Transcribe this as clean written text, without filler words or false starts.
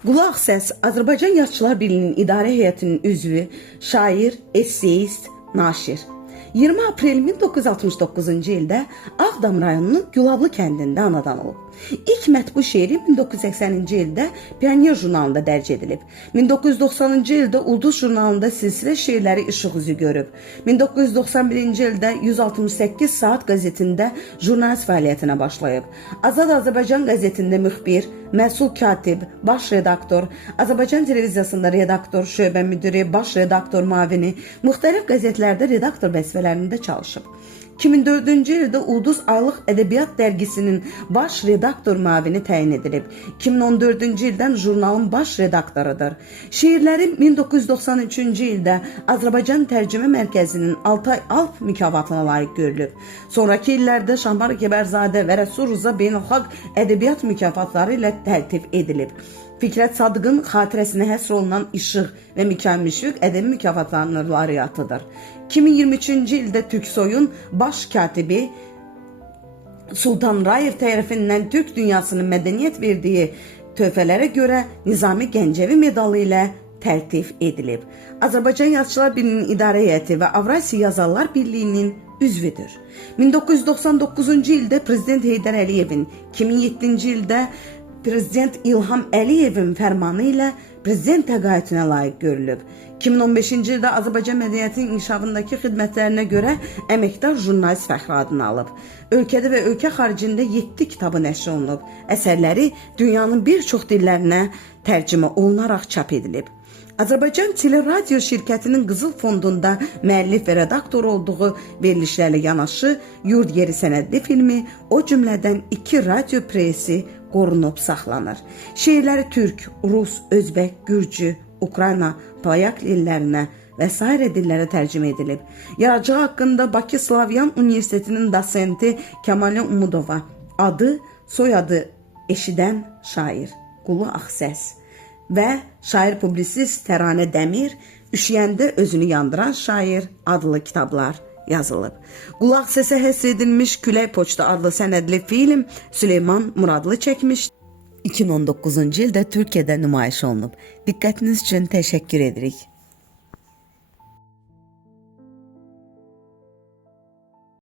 Qulaq Səs Azərbaycan Yazıçılar Birliyinin İdarə Heyətinin üzvü, şair, esseyist, naşir. 20 aprel 1969-cu ildə Ağdam rayonunun Gülavlı kəndində anadan olub. İlk mətbu şeiri 1980-ci ildə Pioner jurnalında dərc edilib. 1990-cı ildə Ulduz jurnalında silsilə şeirləri işıq üzü görüb. 1991-ci ildə 168 saat qəzetində jurnalist fəaliyyətinə başlayıb. Azad Azərbaycan qəzetində müxbir, məsul katib, baş redaktor, Azərbaycan televiziyasında redaktor, şöbə müdiri, baş redaktor müavini, müxtəlif qəzetlərdə redaktor vəzifələrində çalışıb. 2004-cü ildə Ulduz Aylıq Ədəbiyyat Dərgisinin baş redaktor müavini təyin edilib. 2014-cü ildən jurnalın baş redaktorudur. Şeirləri 1993-cü ildə Azərbaycan Tərcümə Mərkəzinin Altay Alp mükafatına layiq görülüb. Sonraki illərdə Şahmar Kəbərzadə və Rəsul Rza Beynəlxalq Ədəbiyyat mükafatları ilə təltif edilib. Fikrət Sadıqın xatirəsinə həsr olunan İşıq və Mikail Müşfiq ədəbi mükafatlarının laureatıdır. 2023-cü ildə Türksoyun baş katibi Sultan Rayev tərəfindən Türk dünyasının mədəniyyət verdiyi töhfələrə görə Nizami Gəncəvi medalı ilə təltif edilib. Azərbaycan Yazıçılar Birliyinin İdarə Heyəti və Avrasiya Yazarlar Birliyinin üzvüdür. 1999-cu ildə Prezident Heydər Əliyevin, 2007-ci ildə Prezident İlham Əliyevin fərmanı ilə prezident təqaüdünə layiq görülüb. 2015-ci ildə Azərbaycan mədəniyyətinin inkişafındakı xidmətlərinə görə əməkdar jurnalist fəxri adını alıb. Ölkədə və ölkə xaricində 7 kitabı nəşr olunub. Əsərləri dünyanın bir çox dillərinə tərcümə olunaraq çap edilib. Azərbaycan Teleradio şirkətinin Qızıl Fondunda müəllif və redaktor olduğu verilişlərlə yanaşı Yurd Yeri sənədli filmi, o cümlədən 2 radio presi qorunub saxlanır. Şeirləri türk, rus, özbək, gürcü, Ukrayna, polyak dillərinə və sairə dillərə tərcümə edilib. Yaradıcı haqqında Bakı Slavyan Universitetinin dosenti Kəmalə Umudova, adı, soyadı eşidən şair Qulu Ağsəs və şair publisist Təranə Dəmir, Üşüyəndə özünü yandıran şair adlı kitablar yazılıb. Qulaq Səsə həsr edilmiş Külək Poçtu adlı sənədli film Süleyman Muradlı çəkmiş. 2019-cu ildə Türkiyədə nümayiş olunub. Diqqətiniz üçün təşəkkür edirik.